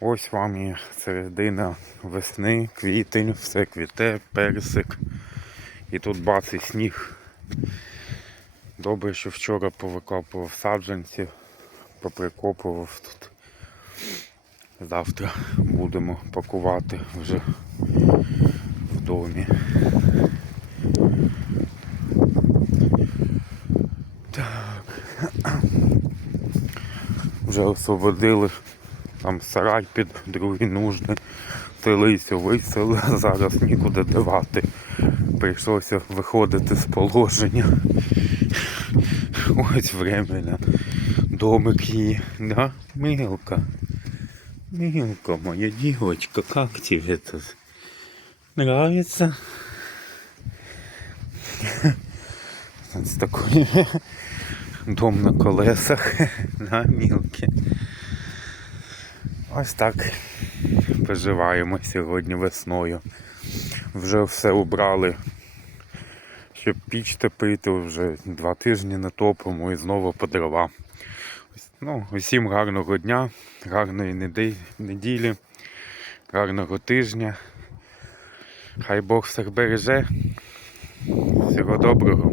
Ось вам і середина весни, квітень, все квіте, персик. І тут бац і сніг. Добре, що вчора повикопував саджанці, поприкопував тут. Завтра будемо пакувати вже в домі. Так. Вже освободили там сарай під другі нужди. Селицю висели, зараз нікуди девати. Прийшлося виходити з положення. Ось временно. Домик її, да? Милка. Милка моя девочка, как тебе тут? Нравится? Ось такой дом на колесах на мілки. Ось так поживаємо сьогодні весною. Вже все убрали, щоб піч топити, вже два тижні не топимо і знову по дрова. Ну, усім гарного дня, гарної неділі, гарного тижня. Хай Бог всіх береже. Всього доброго.